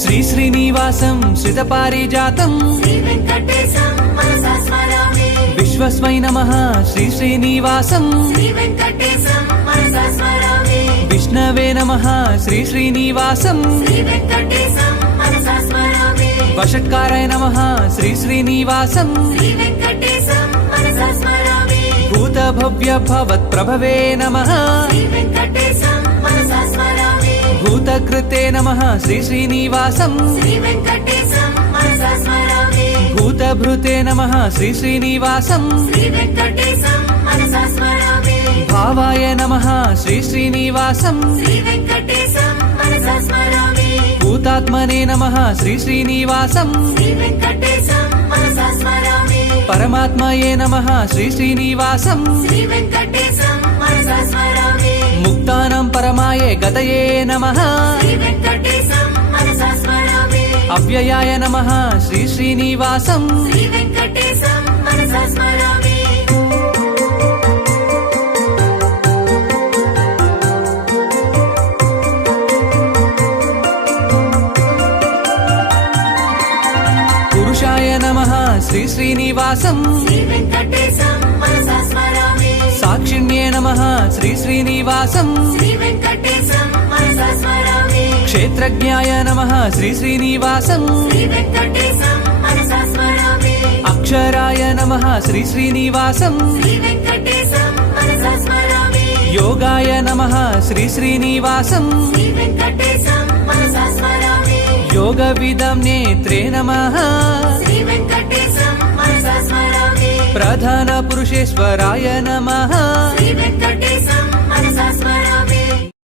శ్రీ శ్రీనివాసం శ్రితపారిజాతం శ్రీవేంకటేశం మనసా స్మరామి విశ్వస్మై నమః శ్రీ శ్రీనివాసం శ్రీవేంకటేశం మనసా స్మరామి విష్ణవే నమః శ్రీ శ్రీనివాసం శ్రీవేంకటేశం మనసా స్మరామి వషట్కారాయ నమః శ్రీ శ్రీనివాసం శ్రీవేంకటేశం మనసా స్మరామి భూత భవ్య భవత్ ప్రభవే నమః శ్రీవేంకటేశం మనసా స్మరామి భూతకృతే నమః శ్రీ శ్రీనివాసం శ్రీవేంకటేశం మనసా స్మరామి భూతభృతే నమః శ్రీ శ్రీనివాసం శ్రీవేంకటేశం మనసా స్మరామి భావాయ నమః శ్రీ శ్రీనివాసం శ్రీవేంకటేశం మనసా స్మరామి భూతాత్మనే నమః శ్రీ శ్రీనివాసం శ్రీవేంకటేశం మనసా స్మరామి పరమాత్మయే నమః శ్రీ శ్రీనివాసం శ్రీవేంకటేశం మనసా స్మరామి ముక్తానాం పరమాయే గతయే నమః శ్రీవేంకటేశం మనసా స్మరామి అవ్యయాయ నమః శ్రీ శ్రీనివాసం శ్రీవేంకటేశం మనసా స్మరామి పురుషాయ నమః శ్రీ శ్రీనివాసం శ్రీవేంకటేశం మనసా స్మరామి సాక్షిణ్యే నమః శ్రీ శ్రీనివాసం శ్రీవేంకటేశం మనసా స్మరామి క్షేత్రజ్ఞాయ నమః శ్రీ శ్రీనివాసం శ్రీవేంకటేశం మనసా స్మరామి అక్షరాయ నమః శ్రీ శ్రీనివాసం శ్రీవేంకటేశం మనసా స్మరామి యోగాయ నమః శ్రీ శ్రీనివాసం శ్రీవేంకటేశం మనసా స్మరామి యోగ విదం నేత్రే నమః శ్రీవేంకటేశం మనసా స్మరామి ప్రధాన పురుషేశ్వరాయ నమః శ్రీవేంకటేశం